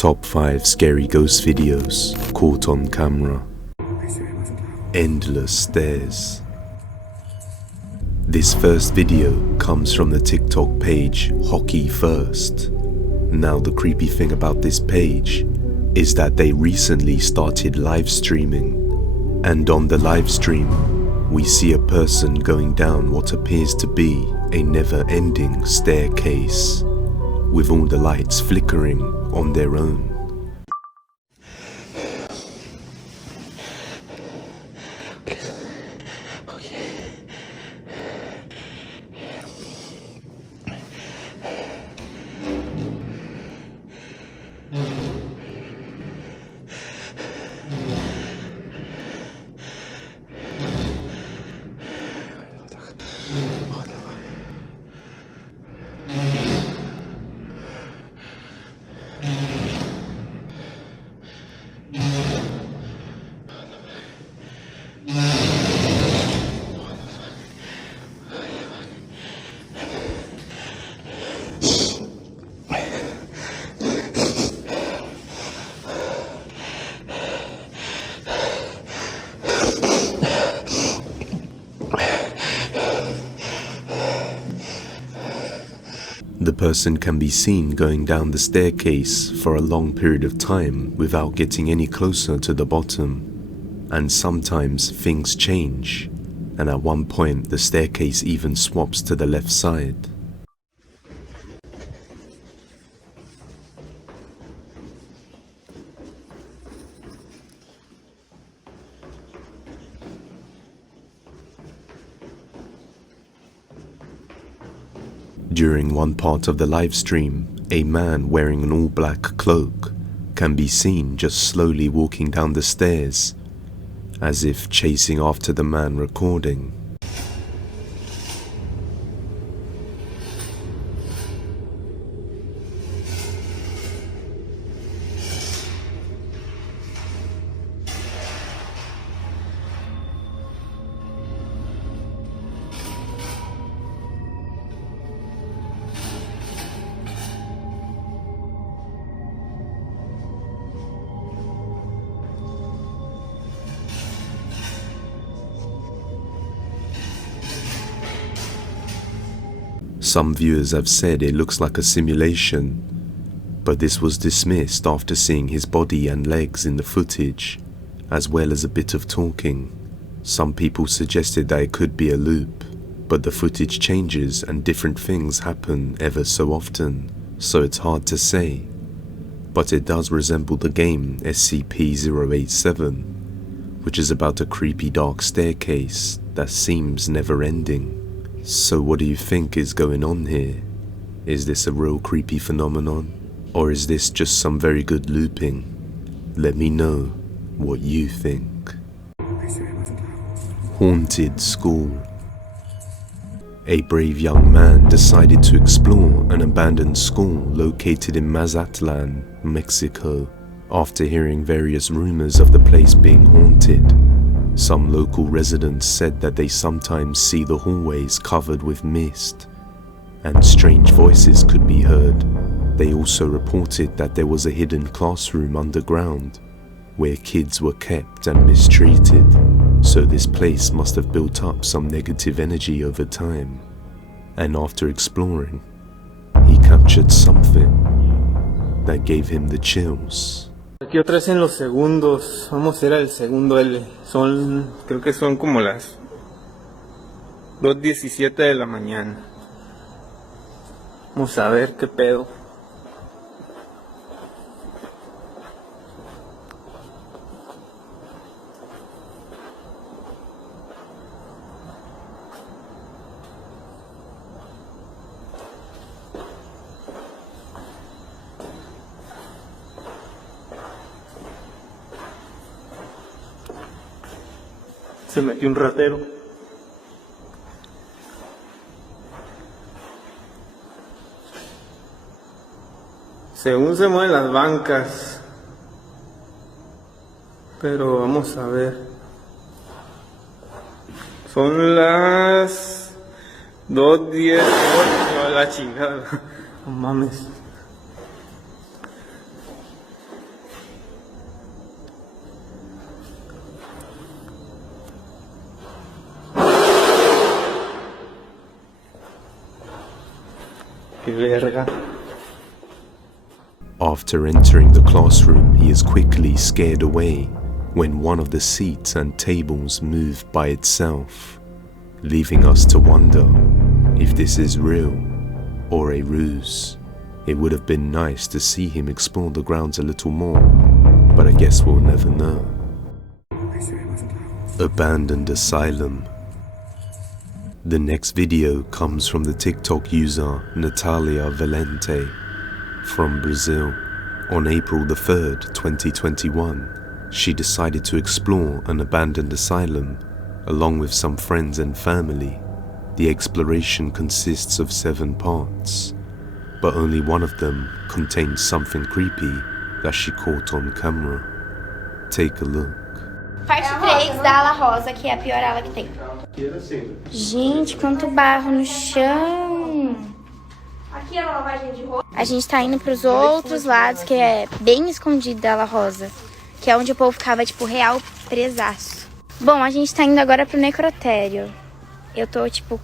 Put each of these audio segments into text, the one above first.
Top 5 scary ghost videos caught on camera. Endless stairs. This first video comes from the TikTok page Hockey First. Now the creepy thing about this page is that they recently started live streaming, and on the live stream we see a person going down what appears to be a never-ending staircase, with all the lights flickering on their own. The person can be seen going down the staircase for a long period of time without getting any closer to the bottom, and sometimes things change, and at one point the staircase even swaps to the left side. During one part of the live stream, a man wearing an all-black cloak can be seen just slowly walking down the stairs, as if chasing after the man recording. Some viewers have said it looks like a simulation, but this was dismissed after seeing his body and legs in the footage, as well as a bit of talking. Some people suggested that it could be a loop, but the footage changes and different things happen ever so often, so it's hard to say. But it does resemble the game SCP-087, which is about a creepy dark staircase that seems never-ending. So what do you think is going on here? Is this a real creepy phenomenon? Or is this just some very good looping? Let me know what you think. Haunted school. A brave young man decided to explore an abandoned school located in Mazatlan, Mexico, after hearing various rumors of the place being haunted. Some local residents said that they sometimes see the hallways covered with mist, and strange voices could be heard. They also reported that there was a hidden classroom underground, where kids were kept and mistreated, so this place must have built up some negative energy over time. And after exploring, he captured something that gave him the chills. Aquí otra vez en los segundos, vamos a ir al segundo L, creo que son como las 2:17 de la mañana. Vamos a ver qué pedo. Se metió un ratero. Según se mueven las bancas. Pero vamos a ver. Son las 2:10. La chingada. No mames. Qué verga. After entering the classroom, he is quickly scared away when one of the seats and tables move by itself, leaving us to wonder if this is real or a ruse. It would have been nice to see him explore the grounds a little more, but I guess we'll never know. Abandoned asylum. The next video comes from the TikTok user Natalia Valente from Brazil. On April the 3rd, 2021, she decided to explore an abandoned asylum along with some friends and family. The exploration consists of 7 parts, but only one of them contains something creepy that she caught on camera. Take a look. Parte 3 da ala rosa, que é a pior ala que tem. Gente, quanto barro no chão. Aqui é a lavagem de roupa. A gente tá indo pros outros lados, que é bem escondido da ala rosa. Que é onde o povo ficava, tipo, real presaço. Bom, a gente tá indo agora pro necrotério. Eu tô, tipo...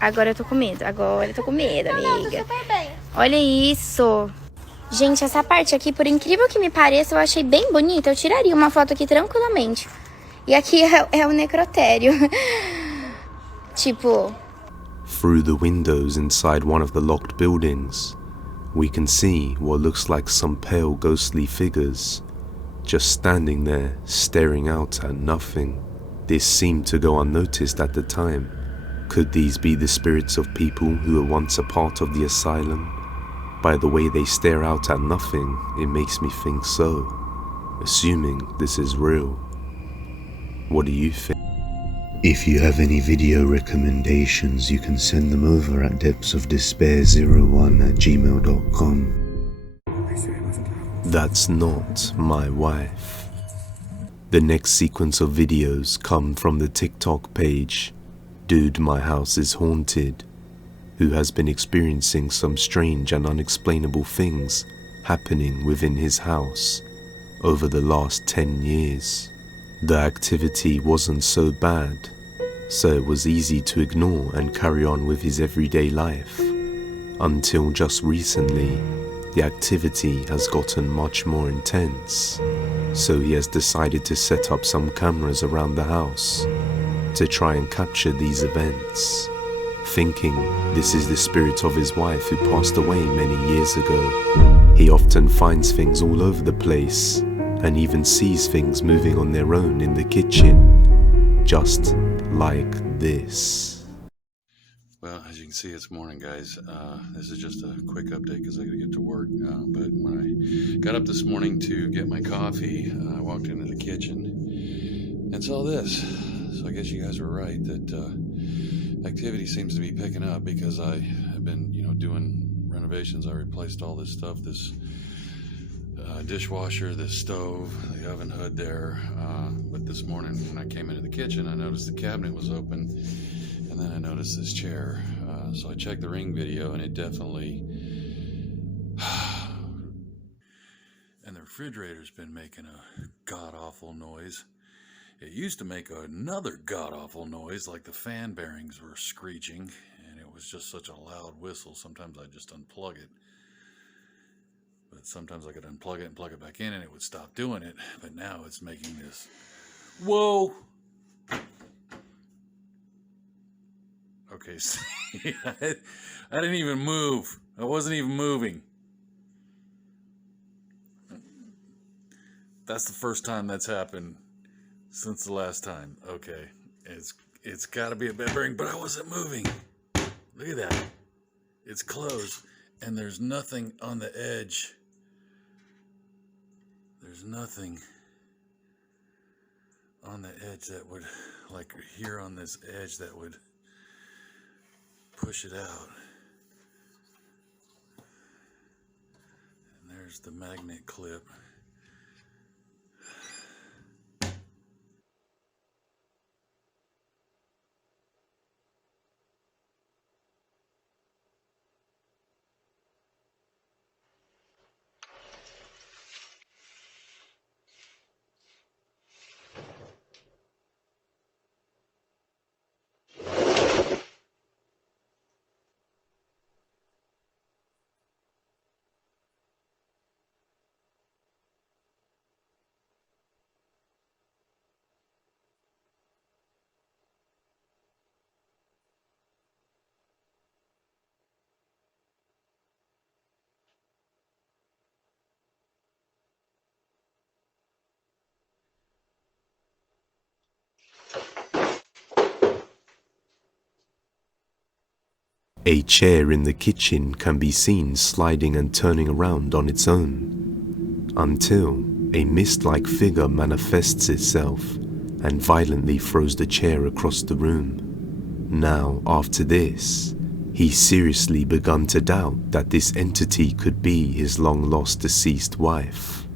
Agora eu tô com medo. Agora eu tô com medo, amiga. Não, tô super bem. Olha isso. Gente, essa parte aqui, por incrível que me pareça, eu achei bem bonita. Eu tiraria uma foto aqui tranquilamente. E aqui é o necrotério. Tipo... Through the windows inside one of the locked buildings, we can see what looks like some pale ghostly figures, just standing there, staring out at nothing. This seemed to go unnoticed at the time. Could these be the spirits of people who were once a part of the asylum? By the way they stare out at nothing, it makes me think so, assuming this is real. What do you think? If you have any video recommendations, you can send them over at depthsofdespair01@gmail.com. That's not my wife. The next sequence of videos come from the TikTok page Dude My House is Haunted, who has been experiencing some strange and unexplainable things happening within his house over the last 10 years. The activity wasn't so bad, so it was easy to ignore and carry on with his everyday life, until just recently the activity has gotten much more intense, so he has decided to set up some cameras around the house to try and capture these events, thinking this is the spirit of his wife who passed away many years ago. He often finds things all over the place and even sees things moving on their own in the kitchen, just like this. Well, as you can see, it's morning, guys. This is just a quick update because I gotta get to work. But when I got up this morning to get my coffee, I walked into the kitchen and saw this. So I guess you guys were right that activity seems to be picking up because I have been, doing renovations. I replaced all this stuff, this dishwasher, this stove, the oven hood there. But this morning when I came into the kitchen, I noticed the cabinet was open, and then I noticed this chair. So I checked the Ring video, and it definitely... And the refrigerator's been making a god-awful noise. It used to make another god-awful noise, like the fan bearings were screeching, and it was just such a loud whistle. Sometimes I'd just unplug it. But sometimes I could unplug it and plug it back in, and it would stop doing it. But now it's making this... Whoa! Okay, see, I didn't even move. I wasn't even moving. That's the first time that's happened since the last time. Okay, it's got to be a bed bearing, but I wasn't moving. Look at that. It's closed, and there's nothing on the edge. There's nothing on the edge that would, like here on this edge, that would push it out. And there's the magnet clip. A chair in the kitchen can be seen sliding and turning around on its own, until a mist-like figure manifests itself and violently throws the chair across the room. Now, after this, he seriously begun to doubt that this entity could be his long-lost deceased wife.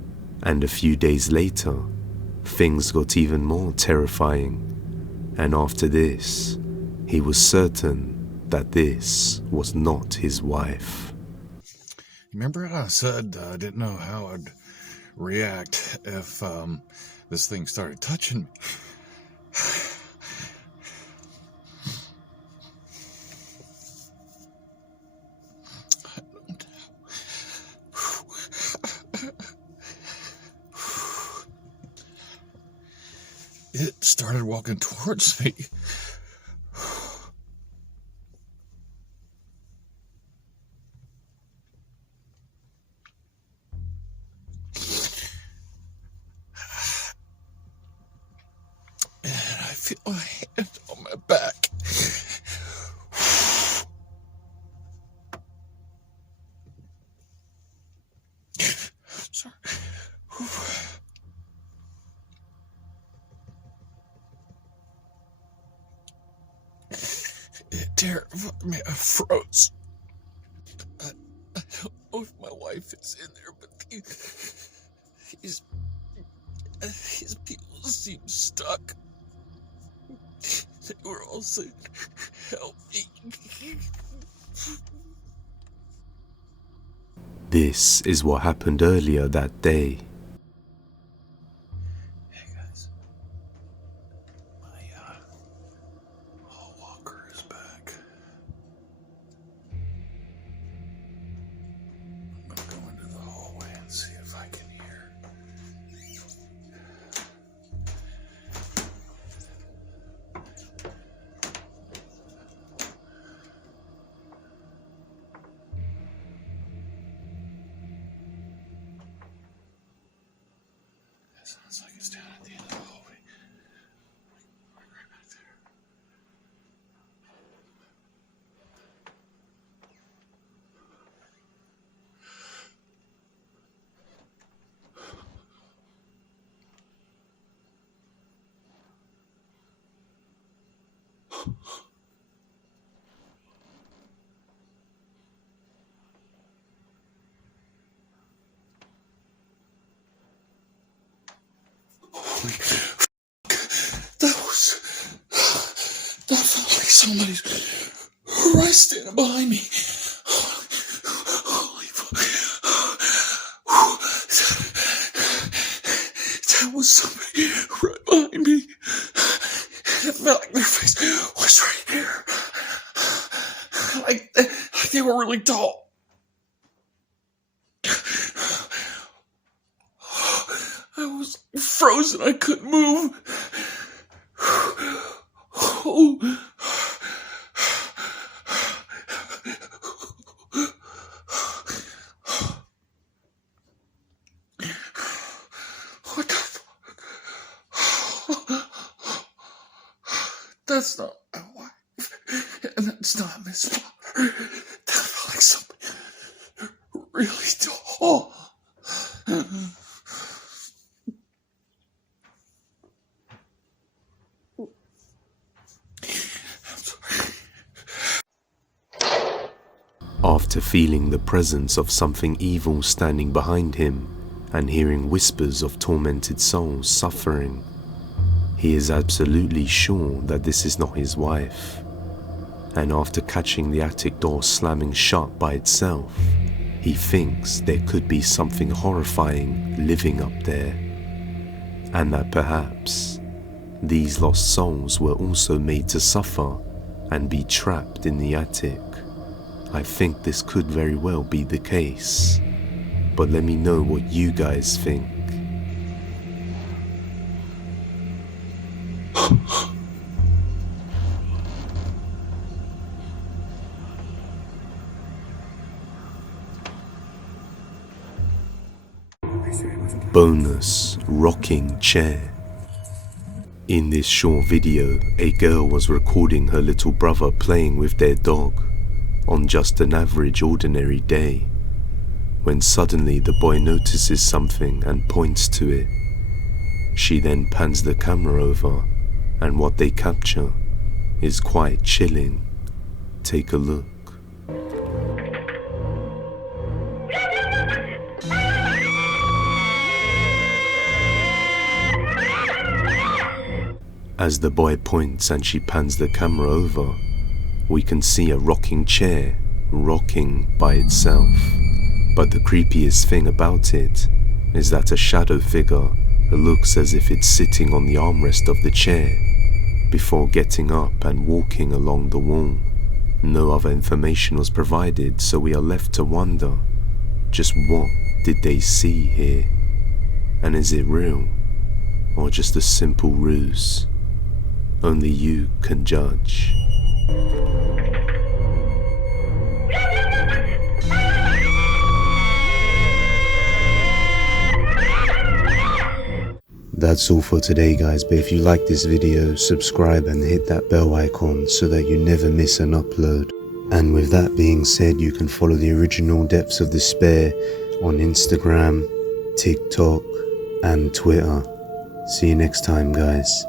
And a few days later, things got even more terrifying. And after this, he was certain that this was not his wife. Remember how I said I didn't know how I'd react if this thing started touching me? It started walking towards me. And I feel a hand on my back. Sorry. It terrified me. I froze. I don't know if my wife is in there, but these people seem stuck. They were all saying, "Help me." This is what happened earlier that day. Hey guys, my hall walker is back. I'm gonna go into the hallway and see if I can hear. It sounds like it's down at the end of the hallway. Right back there. Holy fuck. That felt like somebody's right standing behind me. Holy fuck. That was somebody right behind me. It felt like their face was right here. Like they were really tall. I was frozen. I couldn't move. Oh. What the fuck? That's not my wife. And that's not Miss Potter. That felt like somebody really tall. After feeling the presence of something evil standing behind him and hearing whispers of tormented souls suffering, he is absolutely sure that this is not his wife. And after catching the attic door slamming shut by itself, he thinks there could be something horrifying living up there, and that perhaps these lost souls were also made to suffer and be trapped in the attic. I think this could very well be the case, but let me know what you guys think. Bonus rocking chair. In this short video, a girl was recording her little brother playing with their dog. on just an average ordinary day, when suddenly the boy notices something and points to it. She then pans the camera over, and what they capture is quite chilling. Take a look. As the boy points and she pans the camera over, we can see a rocking chair rocking by itself. But the creepiest thing about it is that a shadow figure looks as if it's sitting on the armrest of the chair before getting up and walking along the wall. No other information was provided, so we are left to wonder, just what did they see here? And is it real, or just a simple ruse? Only you can judge. That's all for today, guys, but if you like this video, subscribe and hit that bell icon so that you never miss an upload. And with that being said, you can follow the original Depths of Despair on Instagram, TikTok and Twitter. See you next time, guys.